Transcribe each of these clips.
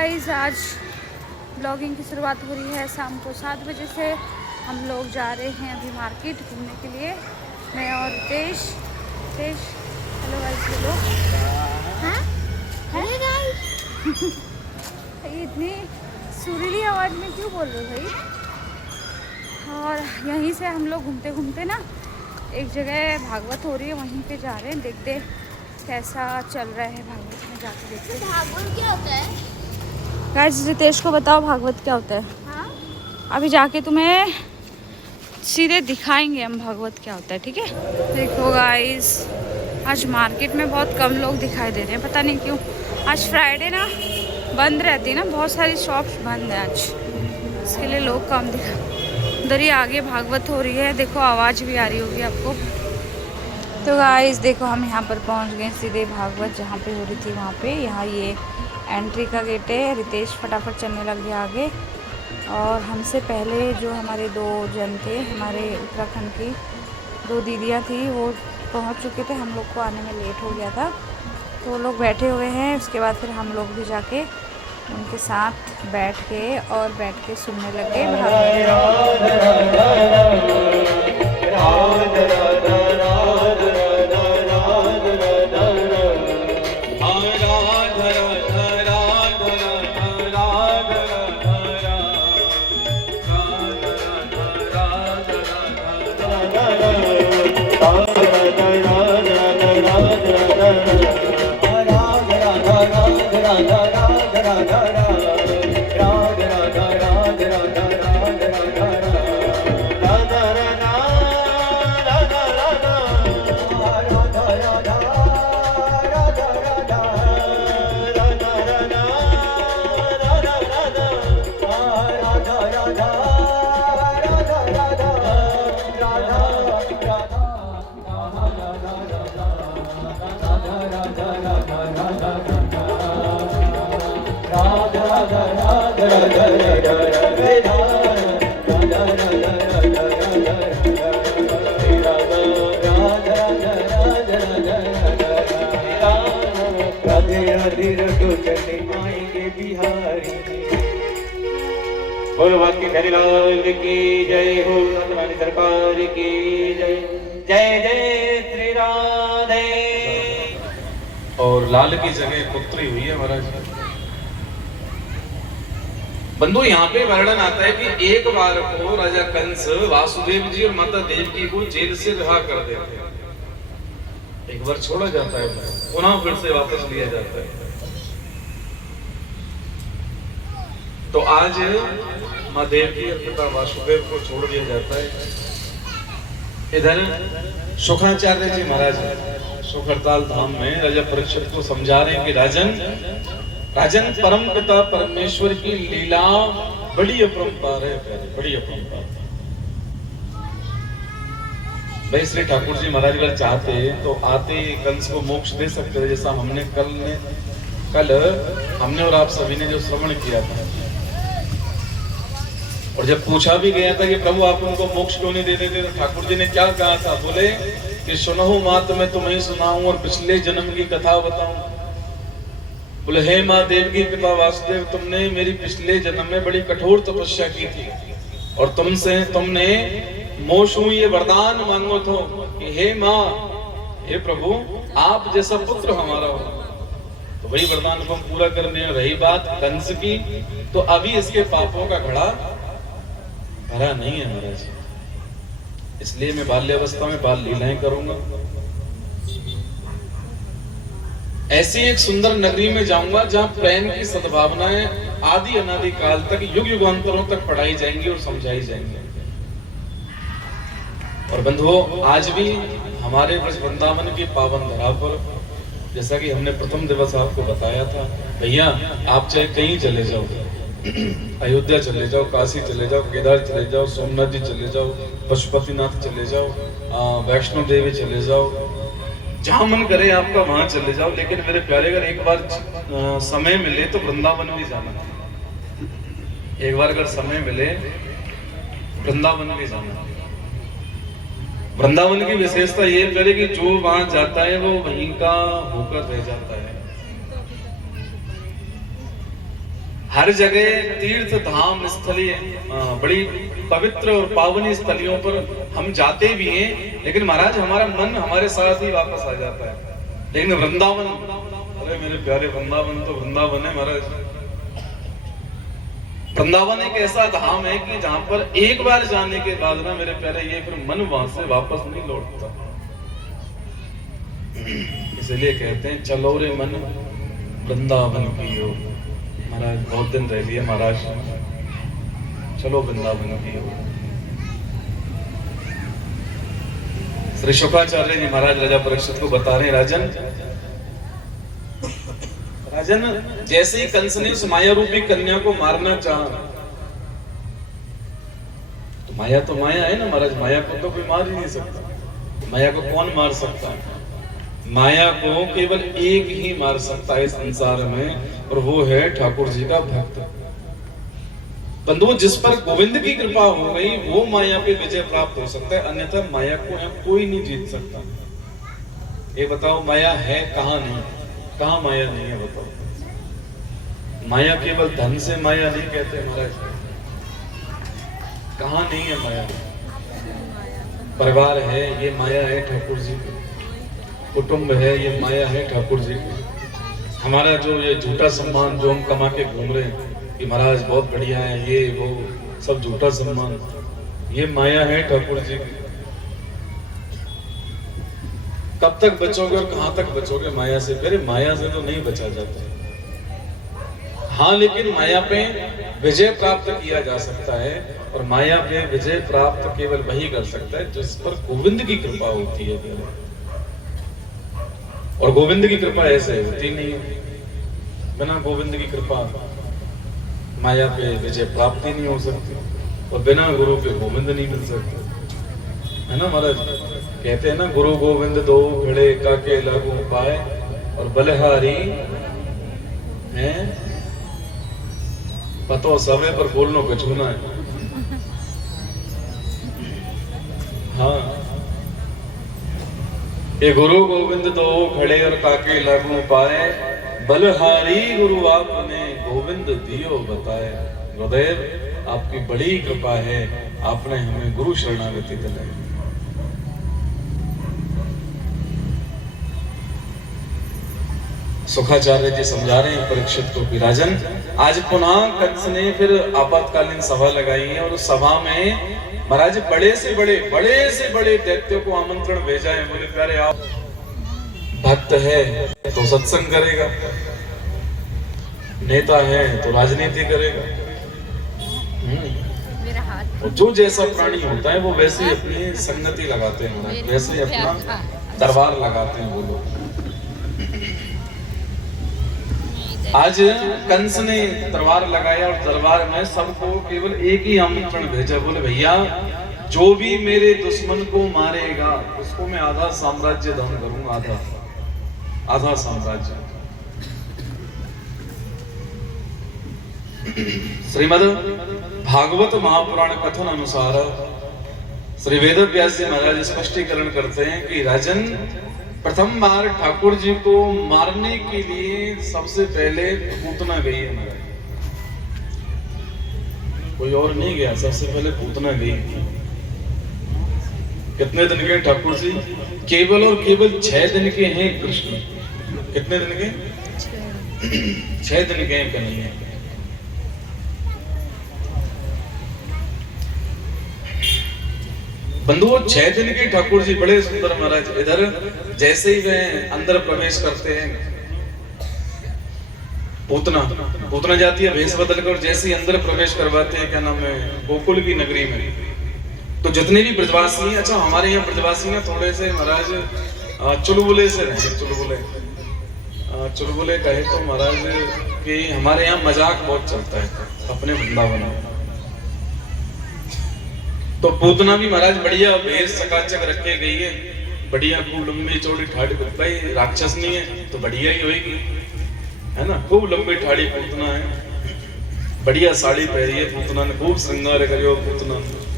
Guys, आज blogging की शुरुआत हो रही है शाम को 7 बजे से। हम लोग जा रहे हैं अभी मार्केट घूमने के लिए, मैं और रितेश। हेलो गाइस, बोलो। Hello guys. इतनी सुरीली आवाज़ में क्यों बोल रहे हो भाई? और यहीं से हम लोग घूमते घूमते ना एक जगह भागवत हो रही है, वहीं पे जा रहे हैं। देखते कैसा चल रहा है भागवत में, जाके देखते हैं। भागवत क्या होता है? गाइस, रितेश को बताओ भागवत क्या होता है। हाँ? अभी जाके तुम्हें सीधे दिखाएंगे हम भागवत क्या होता है, ठीक है। देखो गाइस, आज मार्केट में बहुत कम लोग दिखाई दे रहे हैं, पता नहीं क्यों। आज फ्राइडे ना, बंद रहती है ना, बहुत सारी शॉप्स बंद हैं आज, इसके लिए लोग कम दिखा। उधर ही आगे भागवत हो रही है, देखो आवाज़ भी आ रही होगी आपको। तो गाइस देखो, हम यहाँ पर पहुँच गए सीधे भागवत जहाँ पे हो रही थी वहाँ पे। यहाँ ये एंट्री का गेट है। रितेश फटाफट चलने लग गया आगे, और हमसे पहले जो हमारे 2 जन थे, हमारे उत्तराखंड की 2 दीदियाँ थी, वो पहुँच चुके थे। हम लोग को आने में लेट हो गया था, तो वो लोग बैठे हुए हैं। उसके बाद फिर हम लोग भी जाके उनके साथ बैठ के सुनने लगे बोलो बाकी हरिलाल की जय हो, सतनारायण सरकार की जय। जय जय श्री राधे। और लाल की जगह पुत्री हुई है महाराज। बंधु, यहाँ पे वर्णन आता है कि एक बार को राजा कंस वासुदेव जी और माता देवकी को जेल से रिहा कर देते हैं। एक बार छोड़ा जाता है, पुनः फिर से वापस लिया जाता है। तो आज माँ देवकी और पिता वासुदेव को छोड़ दिया जाता है। इधर शुक्राचार्य जी महाराज सुखरताल धाम में राजा परीक्षित को समझा रहे हैं कि राजन परम पिता परमेश्वर की लीला बड़ी अपरंपार है, बड़ी अपरंपार। भाई श्री ठाकुर जी महाराज अगर चाहते तो आते कंस को मोक्ष दे सकते थे, जैसा कल हमने और आप सभी ने जो श्रवण किया था। और जब पूछा भी गया था कि प्रभु आप उनको मोक्ष क्यों नहीं दे देते, तो ठाकुर जी ने क्या कहा था? बोले कि सुनो मात मैं तुम्हें सुनाऊं और पिछले जन्म की कथा बताऊं। बोले हे माँ देवकी पिता वासुदेव, तुमने मेरी पिछले जन्म में बड़ी कठोर तपस्या की थी और तुमने मोशु ये वरदान मांगो तो कि हे माँ, हे प्रभु, आप जैसा पुत्र हमारा हो। तो वही वरदान को हम पूरा करने हैं। रही बात कंस की, तो अभी इसके पापों का घड़ा भरा नहीं है महाराज, इसलिए मैं बाल्यावस्था में बाल लीलाएं करूंगा। ऐसी एक सुंदर नगरी में जाऊंगा जहां प्रेम की सद्भावनाएं आदि अनादि काल तक, युग युगांतरों तक पढ़ाई जाएंगी और समझाई जाएंगी। और बंधुओं, आज भी हमारे ब्रज वृंदावन की पावन धरा पर, जैसा कि हमने प्रथम दिवस आपको बताया था, भैया आप चाहे कहीं चले जाओ, अयोध्या चले जाओ, काशी चले जाओ, केदार चले जाओ, सोमनाथ जी चले जाओ, पशुपतिनाथ चले जाओ, वैष्णो देवी चले जाओ, जहां मन करे आपका वहां चले जाओ। लेकिन मेरे प्यारे, अगर एक बार समय मिले तो वृंदावन भी जाना। एक बार अगर समय मिले वृंदावन भी जाना। वृंदावन की विशेषता ये करे कि जो वहां जाता है वो वहीं का होकर रह जाता है। हर जगह तीर्थ धाम स्थलीय बड़ी पवित्र और पावनी स्थलियों पर हम जाते भी हैं, लेकिन महाराज हमारा मन हमारे साथ ही वापस आ जाता है। लेकिन वृंदावन, अरे मेरे प्यारे, वृंदावन तो वृंदावन है महाराज। वृंदावन एक ऐसा धाम है कि जहां पर एक बार जाने के बाद ना मेरे प्यारे, ये फिर मन वहां से वापस नहीं लौटता। इसलिए कहते हैं चलो रे मन वृंदावन की ओर। महाराज बहुत दिन रह लिए महाराज, चलो वृंदावन की ओर। श्री शुक्राचार्य जी महाराज राजा परीक्षित को बता रहे हैं, राजन जैसे ही कंस ने उस माया रूपी कन्या को मारना चाहा, तो माया है ना महाराज, माया को तो कोई मार ही नहीं सकता। माया को कौन मार सकता है? माया को केवल एक ही मार सकता है संसार में, और वो है ठाकुर जी का भक्त। बंधुओं, जिस पर गोविंद की कृपा हो गई वो माया पे विजय प्राप्त हो सकता है, अन्यथा माया को कोई नहीं जीत सकता। ये बताओ माया है कहाँ? नहीं, कहाँ माया नहीं है बताओ? माया केवल धन से माया नहीं कहते महाराज। कहाँ नहीं है माया? परिवार है, ये माया है ठाकुर जी की। कुटुंब है, ये माया है ठाकुर जी की। हमारा जो ये झूठा सम्मान जो हम कमा के घूम रहे हैं कि महाराज बहुत बढ़िया है, ये वो सब झूठा सम्मान, ये माया है ठाकुर जी की। कब तक बचोगे और कहां तक बचोगे माया से? अरे माया से तो नहीं बचा जाता। हाँ, लेकिन माया पे विजय प्राप्त किया जा सकता है, और माया पे विजय प्राप्त केवल वही कर सकता है जिस पर गोविंद की कृपा होती है। और गोविंद की कृपा ऐसे होती नहीं है, बिना गोविंद की कृपा माया पे विजय प्राप्ति नहीं हो सकती, और बिना गुरु के गोविंद नहीं मिल सकते, है ना महाराज? कहते हैं ना, गुरु गोविंद दो भिड़े काके लागू पाए, और बलिहारी है पतो समय पर बोलनो कछूना है। हाँ, ये गुरु गोविंद दो खड़े और काके लागू पाए, बलहारी गुरु आपने गोविंद दियो बताए। गुरुदेव आपकी बड़ी कृपा है, आपने हमें गुरु शरणागति दिलाई। सुखाचार्य जी समझा रहे हैं परीक्षित को कि राजन, आज पुनः कंस ने फिर आपातकालीन सभा लगाई है, और उस सभा में महाराज बड़े से बड़े दैत्यों को आमंत्रण भेजा है। बोले प्यारे, आप भक्त है तो सत्संग करेगा, नेता है तो राजनीति करेगा, और जो जैसा प्राणी होता है वो वैसे ही अपनी संगति लगाते हैं महाराज, वैसे ही अपना दरबार लगाते हैं वो लोग। आज कंस ने दरबार लगाया, और दरबार में सबको केवल एक ही आमंत्रण भेजा। बोले भैया, जो भी मेरे दुश्मन को मारेगा उसको मैं आधा साम्राज्य दान करूंगा, आधा साम्राज्य। श्रीमद् भागवत महापुराण कथन अनुसार श्री वेद व्यास जी महाराज स्पष्टीकरण करते हैं कि राजन, प्रथम बार ठाकुर जी को मारने के लिए सबसे पहले पूतना गई है महाराज, कोई और नहीं गया, सबसे पहले पूतना गई। कितने दिन के ठाकुर जी? केवल और केवल 6 दिन के हैं कृष्ण। कितने दिन के? 6 दिन के हैं कन्हैया। बंधुओं, 6 दिन के ठाकुर जी बड़े सुंदर महाराज। इधर जैसे ही वे अंदर प्रवेश करते हैं, पूतना जाती है भेष बदलकर, जैसे ही अंदर प्रवेश करवाते हैं, क्या नाम है, गोकुल की नगरी में, तो जितने भी ब्रजवासी, अच्छा हमारे यहाँ ब्रजवासी ना थोड़े से महाराज चुलबुले से रहे। चुलबुले कहे तो महाराज कि हमारे यहाँ मजाक बहुत चलता है अपने वृंदावन में। तो पूतना भी महाराज बढ़िया भेष चकाचक रखे गई है, बढ़िया खूब लंबी चौड़ी ठाड़ी। भाई राक्षस नहीं है तो बढ़िया ही होगी, है ना? खूब लंबी ठाड़ी पूतना है, बढ़िया साड़ी पहनी है पूतना ने, खूब श्रृंगार करियो पूतना ने।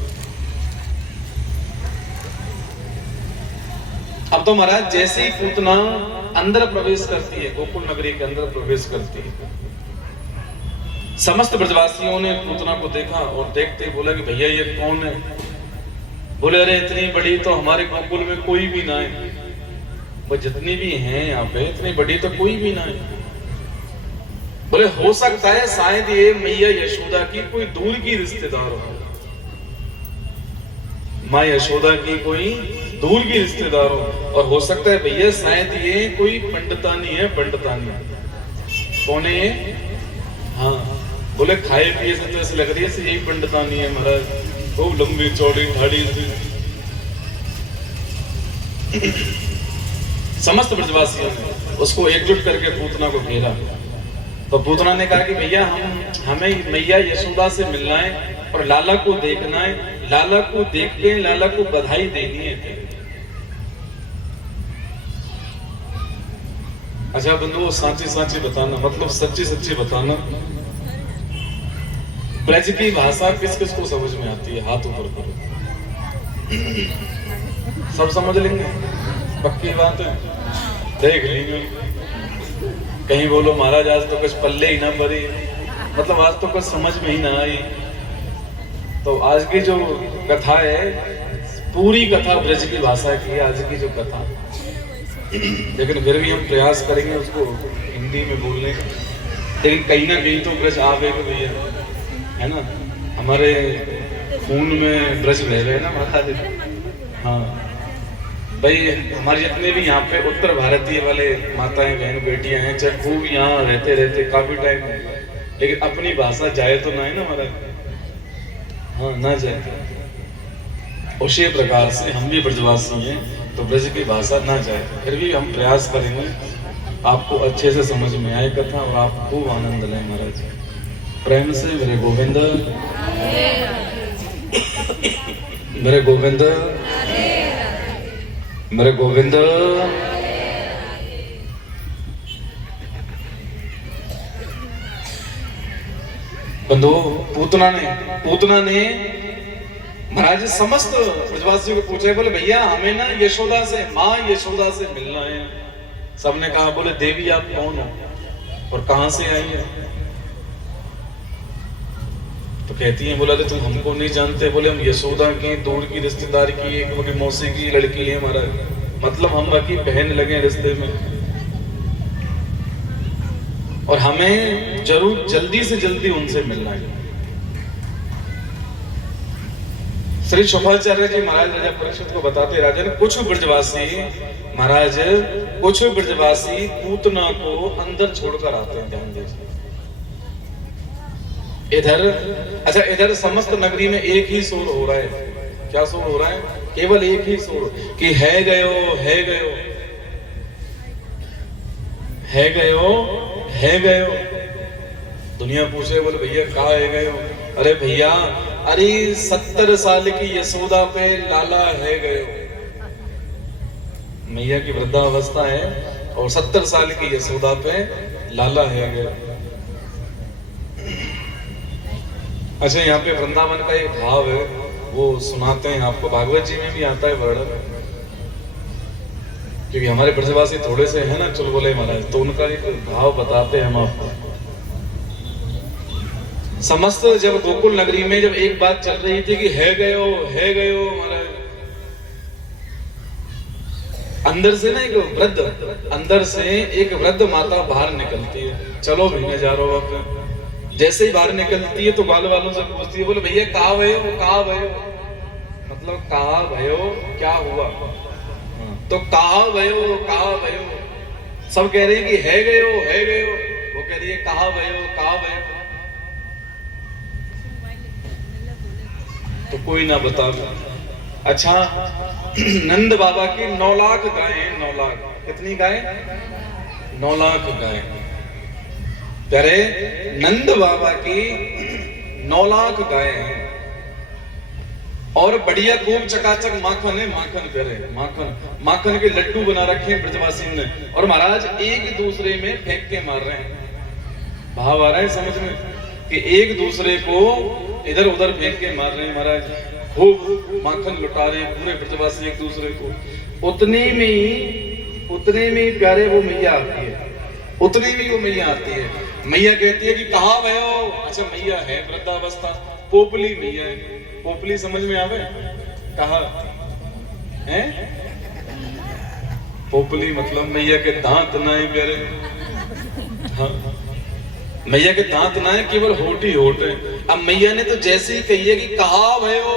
अब तो महाराज जैसे ही पूतना अंदर प्रवेश करती है, गोकुल नगरी के अंदर प्रवेश करती है, समस्त ब्रजवासियों ने पूतना को देखा और देखते बोला कि भैया ये कौन है? बोले अरे इतनी बड़ी तो हमारे गोकुल में कोई भी ना है, वो जितनी भी हैं यहाँ पे इतनी बड़ी तो कोई भी ना है। बोले हो सकता है शायद ये मैया यशोदा की कोई दूर की रिश्तेदार हो, माँ यशोदा की कोई दूर की रिश्तेदार हो, और हो सकता है भैया शायद ये कोई पंडितानी है, पंडितानी। कौन है ये? हाँ, बोले खाए पिए से तो ऐसे लग रही है यही पंडितानी है महाराज, खूब लंबी चौड़ी ठाड़ी। समस्त ब्रजवासियों ने उसको एकजुट करके पूतना को घेरा, तो पूतना ने कहा कि भैया हमें मैया यशोदा से मिलना है और लाला को देखना है, लाला को देख के लाला को बधाई देनी है। अच्छा बंधुओं, साची साची बताना, मतलब सच्ची सच्ची बताना, ब्रज की भाषा किस किस को समझ में आती है? हाथ ऊपर करो। सब समझ लेंगे? पक्की बात है, देख लेंगे। कहीं बोलो महाराज आज तो कुछ पल्ले ही ना पड़ी, मतलब आज तो कुछ समझ में ही ना आई। तो आज की जो कथा है, पूरी कथा ब्रज की भाषा की है आज की जो कथा, लेकिन फिर भी हम प्रयास करेंगे उसको हिंदी में बोलने का। लेकिन कहीं ना कहीं तो ब्रज आवेगा भैया, है ना? हमारे खून में ब्रज रह रहे हैं ना महाराज। हाँ भाई, हमारे जितने भी यहाँ पे उत्तर भारतीय वाले माताएं बहन बेटियां हैं, चाहे खूब यहाँ रहते रहते काफी टाइम, लेकिन अपनी भाषा जाए तो ना है ना महाराज। हाँ, ना जाए। उसी प्रकार से हम भी ब्रजवासी हैं, तो ब्रज की भाषा ना जाए, फिर भी हम प्रयास करेंगे आपको अच्छे से समझ में आए कथा और आप खूब आनंद लें महाराज। प्रेम से मेरे गोविंद, मेरे गोविंद, मेरे गोविंद। बंधु, पूतना ने महाराज समस्त ब्रजवासियों को पूछा, बोले भैया हमें ना यशोदा से, माँ यशोदा से मिलना है। सबने कहा, बोले देवी आप कौन हो और कहां से आई है? तो कहती हैं, बोला तुम हमको नहीं जानते? बोले हम यशोदा की दूर की रिश्तेदार की एक मौसी की लड़की है महाराज, मतलब हम बाकी बहन लगे रिश्ते में, और हमें जरूर जल्दी से जल्दी उनसे मिलना है। श्री शुभाचार्य जी महाराज राजा परीक्षित को बताते, राजन कुछ ब्रजवासी महाराज, कुछ ब्रजवासी पूतना को अंदर छोड़कर आते हैं। ध्यान दीजिए इधर। अच्छा, इधर समस्त नगरी में एक ही शोर हो रहा है। क्या शोर हो रहा है? केवल एक ही शोर कि है गयो, है गयो, है गयो, है गयो। दुनिया पूछे, बोले भैया कहाँ है गयो? अरे भैया, अरे 70 साल की यशोदा पे लाला है गयो। मैया की वृद्धावस्था है और 70 साल की यशोदा पे लाला है गयो। अच्छा, यहाँ पे वृंदावन का एक भाव है, वो सुनाते हैं आपको, भागवत जी में भी आता है वर्णन, क्योंकि हमारे ब्रजवासी थोड़े से है ना चुलबुले महाराज, तो उनका एक भाव बताते हैं हम आपको। समस्त जब गोकुल नगरी में जब एक बात चल रही थी कि है गयो महाराज, अंदर से ना अंदर से एक वृद्ध माता बाहर निकलती है। चलो भीने जा रहा हूँ। जैसे ही बाहर निकलती है तो बाल वालों से पूछती है, बोले भैया कहाँ भयो, कहाँ भयो, मतलब कहाँ भयो, क्या हुआ? तो कहाँ भयो, कहाँ भयो। सब कह रहे हैं कि है गयो, है गयो। वो कह रही है कहाँ भयो, कहाँ भयो। तो कोई ना बता। अच्छा, नंद बाबा की 9 लाख गाय हैं, 9 लाख। कितनी गाय? 9 लाख गाय। अरे नंद बाबा की 9 लाख गाय हैं और बढ़िया खूब चकाचक माखन है, माखन करे, माखन के लड्डू बना रखे हैं ब्रजवासी ने, और महाराज एक दूसरे में फेंक के मार रहे हैं। भाव आ रहा है समझ में कि एक दूसरे को इधर उधर फेंक के मार रहे हैं महाराज, खूब माखन लुटा रहे हैं पूरे ब्रजवासी एक दूसरे को। उतने में प्यारे वो मैया आती है, उतने में वो मैया आती है। मैया कहती है कि कहाँ भयो। अच्छा मैया है वृद्धावस्था, पोपली मैया है। पोपली समझ में आवे कहा है? पोपली मतलब मैया के दांत ना है प्यारे। हाँ मैया के दांत ना है, केवल होठ ही होठ है। अब मैया ने तो जैसे ही कही है कि कहा भयो,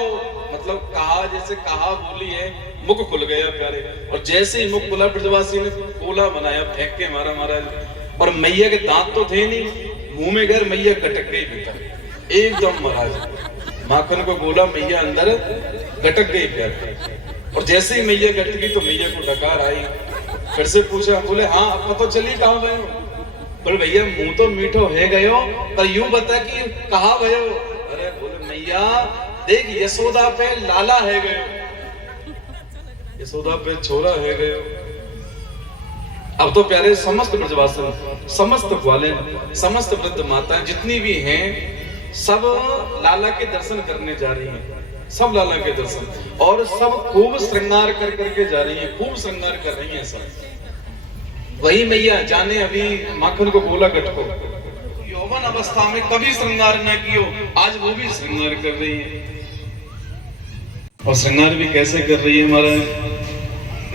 मतलब कहा जैसे कहा बोली है, मुख खुल गया प्यारे। और जैसे ही मुख खुला ब्रजवासी ने कोला बनाया, फेंक के मारा महाराज। और मैया के दांत तो थे नहीं, मुंह में गए, मैया गटक गई भीतर एकदम महाराज। माखन को बोला, मैया अंदर गटक गई प्यारे। और जैसे ही मैया गटक गई तो मैया को डकार आई। फिर से पूछा, बोले हाँ अब पता चली कहाँ भयो। बोले भैया मुंह तो मीठो है गयो, पर यूं बता कि कहाँ भयो। अरे बोले मैया देख यशोदा पे लाला है गयो, यशोदा पे छोरा है गयो। अब तो प्यारे समस्त ब्रजवासी, समस्त ग्वालें, समस्त वृद्ध माताएं जितनी भी हैं, सब लाला के दर्शन करने जा रही हैं। सब लाला के दर्शन, और सब खूब श्रृंगार कर करके जा रही हैं, खूब श्रृंगार कर रही हैं सब। वही मैया जाने अभी माखन को बोला गटको, यौवन अवस्था में कभी श्रृंगार न कियो, आज वो भी श्रृंगार कर रही है। और श्रृंगार भी कैसे कर रही है महाराज?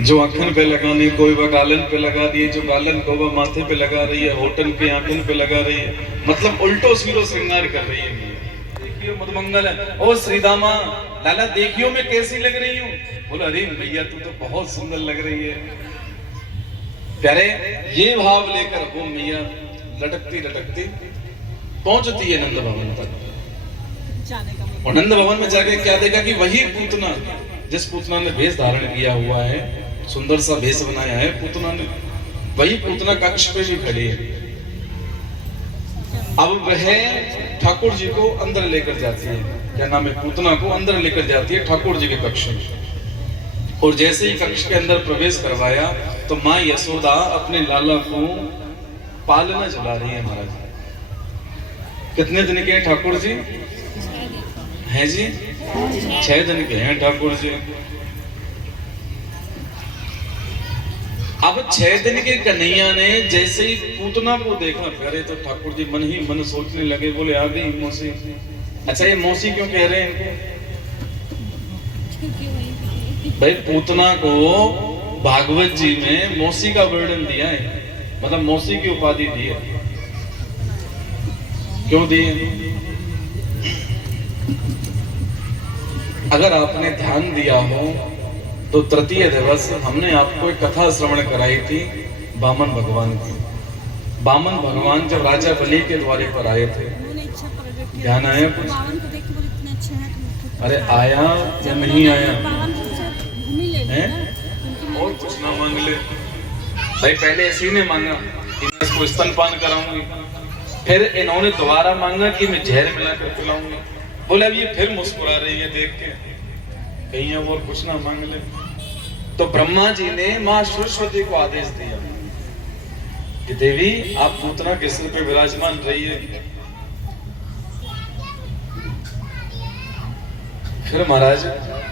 जो आंखन पे लगाने को वह गालन पे लगा दिए, जो गालन को वह माथे पे लगा रही है, होठन पे आंखन पे लगा रही है, मतलब उल्टो सीधो श्रृंगार कर रही है। देखियो मधुमंगल है, ओ श्रीदामा लाला देखियो मैं कैसी लग रही हूँ। बोला अरे भैया तू तो बहुत सुंदर लग रही है प्यारे। ये भाव लेकर वो मैया लटकती लटकती पहुंचती है नंद भवन तक। और नंद भवन में जाके क्या देखा कि वही पूतना, जिस पूतना ने वेश धारण किया हुआ है, सुंदर सा वेश बनाया है पूतना ने, वही पूतना कक्ष पे भी खड़ी है। अब वह ठाकुर जी को अंदर लेकर जाती है, क्या नाम है, पूतना को अंदर लेकर जाती है ठाकुर जी के कक्ष में। और जैसे ही कक्ष के अंदर प्रवेश करवाया तो माँ यशोदा अपने लाला को पालना झुला रही है महाराज। कितने दिन के हैं ठाकुर जी? हैं जी 6 दिन के हैं ठाकुर जी। अब 6 दिन के कन्हैया ने जैसे ही पूतना को देखा प्यारे, तो ठाकुर जी मन ही मन सोचने लगे, बोले आ गई मौसी। अच्छा ये मौसी क्यों कह रहे हैं इनको? भाई पूतना को भागवत जी में मौसी का वर्णन दिया है, मतलब मौसी की उपाधि दी है। क्यों दी है? अगर आपने ध्यान दिया हो तो तृतीय दिवस हमने आपको एक कथा श्रवण कराई थी बामन भगवान की। बामन भगवान जब राजा बलि के द्वारे पर आए थे, ध्यान आया कुछ? अरे आया या नहीं आया है? और कुछ ना मांग ले भाई। पहले इसी ने मांगा कि मैं इसको स्तनपान कराऊंगी, फिर इन्होंने दोबारा मांगा कि मैं जहर मिलाकर पिलाऊंगी। बोले अब ये फिर मुस्कुरा रही है देख के, कहीं अब और कुछ ना मांग ले। तो ब्रह्मा जी ने माँ सरस्वती को आदेश दिया कि देवी आप पूतना के सिर पे विराजमान रहिए। फिर महाराज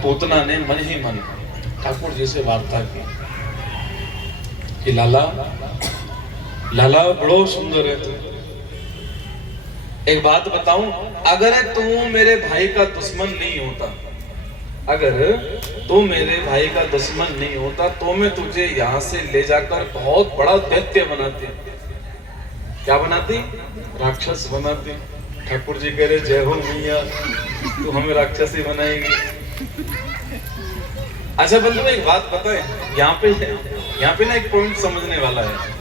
पूतना ने मन ही मन ठाकुर जी से वार्ता की कि लाला लाला बड़ो सुंदर है तू। एक बात बताऊं, अगर तू मेरे भाई का दुश्मन नहीं होता, अगर तू मेरे भाई का दुश्मन नहीं होता तो मैं तुझे यहाँ से ले जाकर बहुत बड़ा दैत्य बनाती। क्या बनाती? राक्षस बनाती। ठाकुर जी कह रहे जय हो मैया, तू हमें राक्षस ही बनाएगी। अच्छा बंधु एक बात पता है, यहाँ पे ना एक पॉइंट समझने वाला है।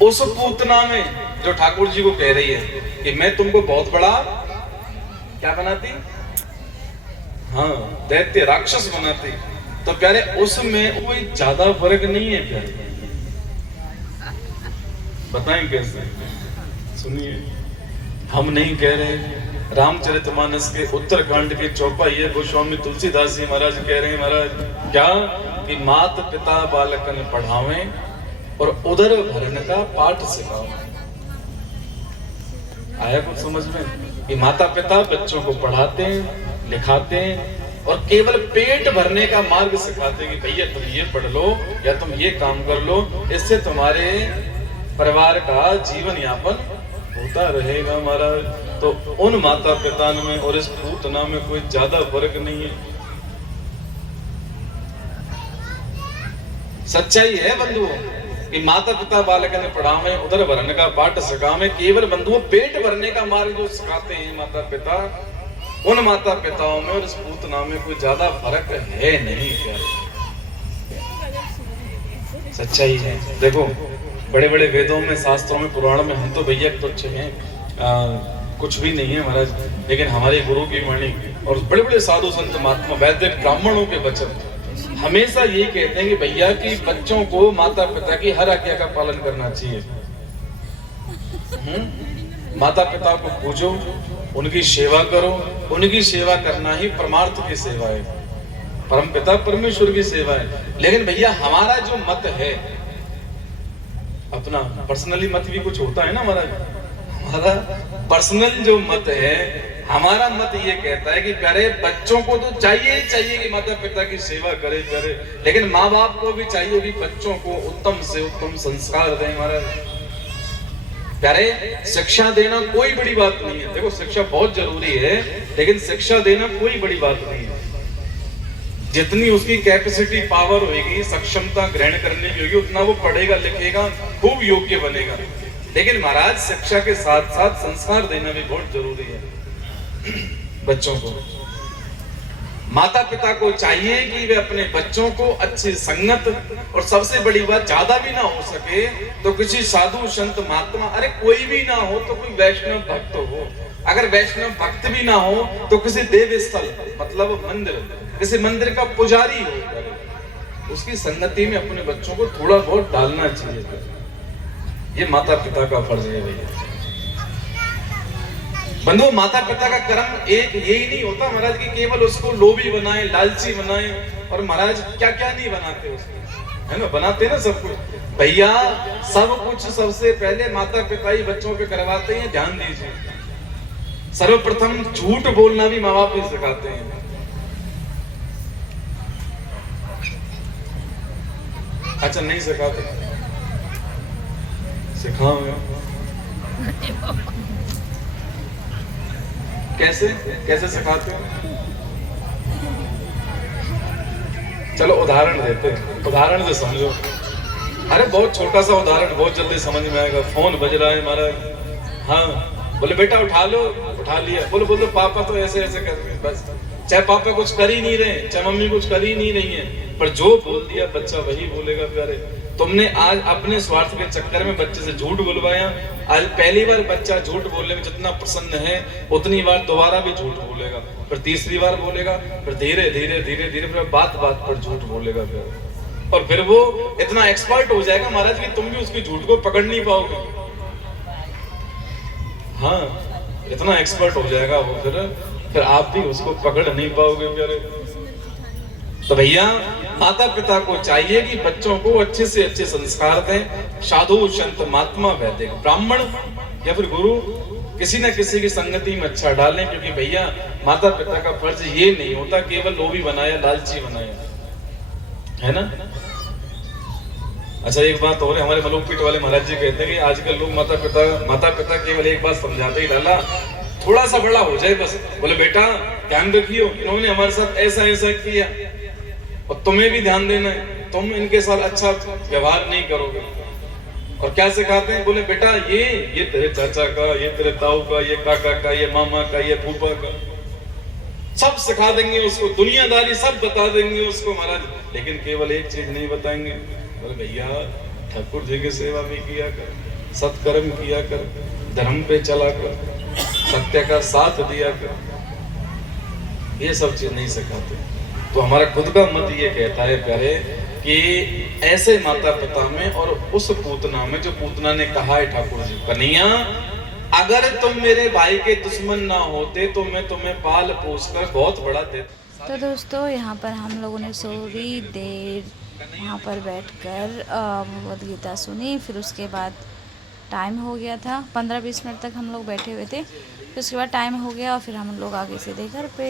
उस पूतना में जो ठाकुर जी को कह रही है कि मैं तुमको बहुत बड़ा क्या बनाती, हाँ दैत्य राक्षस बनाती, तो प्यारे उसमें कोई ज्यादा फर्क नहीं है प्यारे। बताएं कैसे? सुनिए, हम नहीं कह रहे, रामचरितमानस के उत्तरकांड के चौपाई गोस्वामी तुलसीदास जी महाराज कह रहे हैं, महाराज क्या कि मात पिता बालकन पढ़ावें और उदर भरण का पाठ सिखाओ। आया कुछ समझ में? कि माता पिता बच्चों को पढ़ाते हैं, लिखाते हैं और केवल पेट भरने का मार्ग सिखाते हैं कि भैया तुम ये पढ़ लो या तुम ये काम कर लो, इससे तुम्हारे परिवार का जीवन यापन होता रहेगा महाराज। तो उन माता पिता में और इस पूतना में कोई ज्यादा फर्क नहीं है। सच्चाई है बंधुओं कि माता पिता बालक ने पढ़ावे उधर भरने का बाट सकावे। केवल बंधुओं पेट भरने का मार्ग जो सिखाते हैं माता पिता, उन माता पिताओं में और इस पूतना में कोई ज्यादा फर्क है नहीं। क्या सच्चाई है। देखो बड़े बड़े वेदों में, शास्त्रों में, पुराणों में हम तो भैया तुच्छ हैं, कुछ भी नहीं है महाराज। लेकिन हमारे गुरु की वाणी और बड़े बड़े साधु संत महात्मा वैद्य ब्राह्मणों के वचन हमेशा ये कहते हैं कि भैया कि बच्चों को माता पिता की हर आज्ञा का पालन करना चाहिए। माता पिता को पूजो, उनकी सेवा करो। उनकी सेवा करना ही परमार्थ की सेवा है, परम पिता परमेश्वर की सेवा है। लेकिन भैया हमारा जो मत है, अपना पर्सनली मत भी कुछ होता है ना हमारा पर्सनल जो मत है, हमारा मत ये कहता है कि प्यारे बच्चों को तो चाहिए ही चाहिए कि माता पिता की सेवा करे प्यारे, लेकिन माँ बाप को भी चाहिए कि बच्चों को उत्तम से उत्तम संस्कार दें महाराज। प्यारे शिक्षा देना कोई बड़ी बात नहीं है। देखो शिक्षा बहुत जरूरी है, लेकिन शिक्षा देना कोई बड़ी बात नहीं है। जितनी उसकी कैपेसिटी पावर होगी, सक्षमता ग्रहण करने की होगी, उतना वो पढ़ेगा लिखेगा, खूब योग्य बनेगा। लेकिन महाराज शिक्षा के साथ साथ संस्कार देना भी बहुत जरूरी है बच्चों को। माता पिता को चाहिए कि वे अपने बच्चों को अच्छी संगत, और सबसे बड़ी बात ज्यादा भी ना हो सके तो किसी साधु संत महात्मा, अरे कोई भी ना हो तो कोई वैष्णव भक्त हो, अगर वैष्णव भक्त भी ना हो तो किसी देव स्थल मतलब मंदिर, किसी मंदिर का पुजारी हो, उसकी संगति में अपने बच्चों को थोड़ा बहुत डालना चाहिए। ये माता पिता का फर्ज है भैया। बंधु माता पिता का कर्म एक यही नहीं होता महाराज कि केवल उसको लोभी बनाए, लालची बनाए, और महाराज क्या क्या नहीं बनाते उसको, है ना, बनाते ना सब कुछ। भैया सब कुछ सबसे पहले माता पिता ही बच्चों पे करवाते हैं, ध्यान दीजिए। सर्वप्रथम झूठ बोलना भी माँ बाप ही सिखाते हैं। अच्छा नहीं सिखाते, सिखाओ। कैसे कैसे सिखाते हो? चलो उदाहरण देते हैं, उदाहरण से समझो। अरे बहुत छोटा सा उदाहरण, बहुत जल्दी समझ में आएगा। फोन बज रहा है महाराज, हाँ बोले बेटा उठा लो, उठा लिया। बोलो पापा तो ऐसे ऐसे कर रहे हैं, बस चाहे पापा कुछ कर ही नहीं रहे, चाहे मम्मी कुछ कर ही नहीं रही है, पर जो बोल दिया बच्चा वही बोलेगा। प्यारे तुमने आज अपने स्वार्थ के चक्कर में बच्चे से झूठ बुलवाया। आज पहली बार बच्चा झूठ बोलने में जितना प्रसन्न है, उतनी बार दोबारा भी झूठ बोलेगा, फिर तीसरी बार बोलेगा, फिर धीरे धीरे धीरे धीरे फिर बात बात पर झूठ बोलेगा प्यारे। और फिर वो इतना एक्सपर्ट हो जाएगा महाराज कि तुम भी उसकी झूठ को पकड़ नहीं पाओगे। हाँ इतना एक्सपर्ट हो जाएगा वो, फिर आप भी उसको पकड़ नहीं पाओगे प्यारे। तो भैया माता पिता को चाहिए कि बच्चों को अच्छे से अच्छे संस्कार दें। साधु संत महात्मा वैदिक ब्राह्मण या फिर गुरु किसी न किसी की संगति में अच्छा डालें, क्योंकि भैया माता पिता का फर्ज ये नहीं होता केवल लोभी बनाया, लालची बनाया, है ना। अच्छा एक बात और है, हमारे मलोकपीठ वाले महाराज जी कहते हैं कि आजकल लोग माता पिता केवल एक बात समझाते ही, लाला थोड़ा सा बड़ा हो जाए बस। बोले बेटा ध्यान रखियो, इन्होंने हमारे साथ ऐसा ऐसा किया और तुम्हें भी ध्यान देना है, तुम इनके साथ अच्छा व्यवहार नहीं करोगे। और क्या सिखाते हैं? बोले बेटा ये तेरे चाचा का, ये तेरे ताऊ का, ये काका का, ये मामा का, ये फूफा का, सब सिखा देंगे उसको, दुनियादारी सब बता देंगे उसको महाराज, लेकिन केवल एक चीज नहीं बताएंगे। बोले भैया ठाकुर जी की सेवा भी किया कर, सत्कर्म किया कर, धर्म पे चला कर, सत्य का साथ दिया कर, ये सब चीज नहीं सिखाते। तो हमारा खुद का मत ये कहता है प्यारे कि ऐसे माता पिता में और उस पूतना में, जो पूतना ने कहा है ठाकुर जी, कन्हैया अगर तुम मेरे भाई के दुश्मन ना होते तो मैं तुम्हें पाल पोस कर बहुत बड़ा देता। तो दोस्तों यहाँ पर हम लोगों ने थोड़ी देर वहाँ पर बैठकर भगवद गीता सुनी। फिर उसके बाद टाइम हो गया था, 15-20 मिनट तक हम लोग बैठे हुए थे। फिर उसके बाद टाइम हो गया और फिर हम लोग आगे से घर पे।